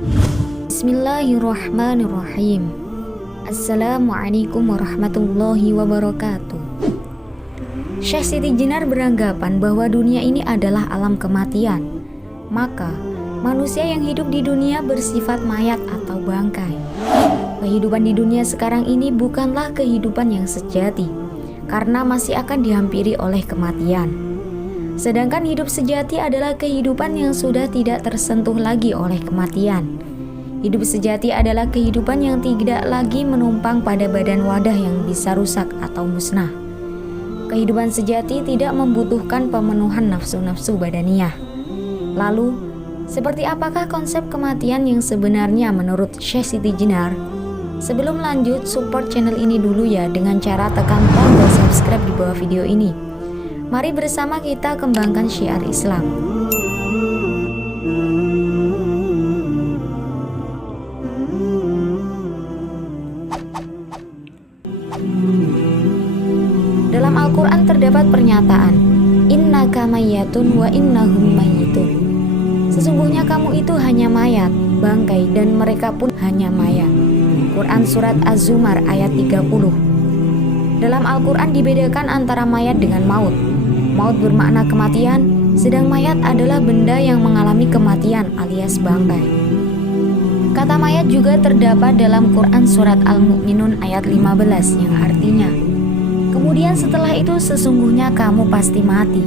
Bismillahirrahmanirrahim. Assalamualaikum warahmatullahi wabarakatuh. Syekh Siti Jenar beranggapan bahwa dunia ini adalah alam kematian. Maka, manusia yang hidup di dunia bersifat mayat atau bangkai. Kehidupan di dunia sekarang ini bukanlah kehidupan yang sejati, karena masih akan dihampiri oleh kematian. Sedangkan hidup sejati adalah kehidupan yang sudah tidak tersentuh lagi oleh kematian. Hidup sejati adalah kehidupan yang tidak lagi menumpang pada badan wadah yang bisa rusak atau musnah. Kehidupan sejati tidak membutuhkan pemenuhan nafsu-nafsu badaniah. Lalu, seperti apakah konsep kematian yang sebenarnya menurut Syekh Siti Jenar? Sebelum lanjut, support channel ini dulu ya dengan cara tekan tombol subscribe di bawah video ini. Mari bersama kita kembangkan syiar Islam. Dalam Al-Quran terdapat pernyataan, innaka mayyatun wa innahum mayyitun. Sesungguhnya kamu itu hanya mayat, bangkai, dan mereka pun hanya mayat. Quran Surat Az-Zumar ayat 30. Dalam Al-Quran dibedakan antara mayat dengan maut. Maut bermakna kematian, sedang mayat adalah benda yang mengalami kematian alias bangkai. Kata mayat juga terdapat dalam Quran Surat Al-Mu'minun ayat 15 yang artinya, kemudian setelah itu sesungguhnya kamu pasti mati.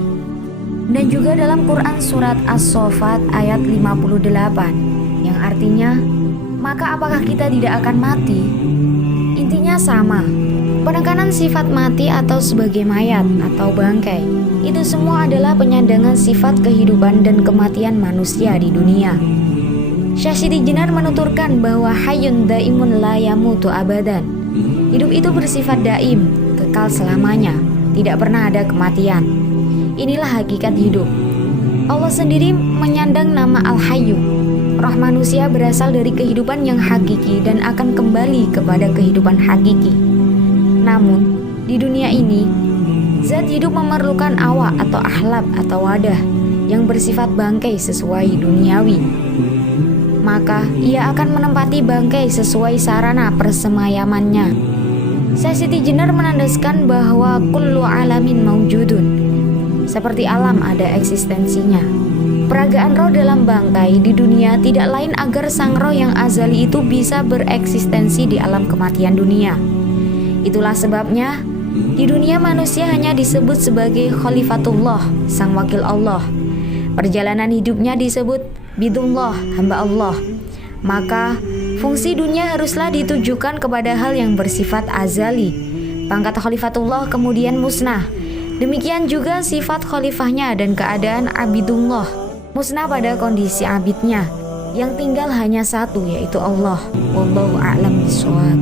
Dan juga dalam Quran Surat As-Saffat ayat 58 yang artinya, maka apakah kita tidak akan mati? Intinya sama. Penekanan sifat mati atau sebagai mayat atau bangkai, itu semua adalah penyandangan sifat kehidupan dan kematian manusia di dunia. Syekh Siti Jenar menuturkan bahwa hayyun daimun la yamutu abadan. Hidup itu bersifat daim, kekal selamanya, tidak pernah ada kematian. Inilah hakikat hidup. Allah sendiri menyandang nama Al-Hayyu. Roh manusia berasal dari kehidupan yang hakiki dan akan kembali kepada kehidupan hakiki. Namun, di dunia ini, zat hidup memerlukan awak atau ahlab atau wadah yang bersifat bangkai sesuai duniawi. Maka, ia akan menempati bangkai sesuai sarana persemayamannya. Syekh Siti Jenar menandaskan bahwa kullu alamin maujudun. Seperti alam ada eksistensinya. Peragaan roh dalam bangkai di dunia tidak lain agar sang roh yang azali itu bisa bereksistensi di alam kematian dunia. Itulah sebabnya di dunia manusia hanya disebut sebagai Khalifatullah, sang wakil Allah. Perjalanan hidupnya disebut bidullah, hamba Allah. Maka fungsi dunia haruslah ditujukan kepada hal yang bersifat azali. Pangkat Khalifatullah kemudian musnah. Demikian juga sifat khalifahnya dan keadaan abidullah musnah pada kondisi abidnya. Yang tinggal hanya satu, yaitu Allah. Wallahu a'lam bishawab.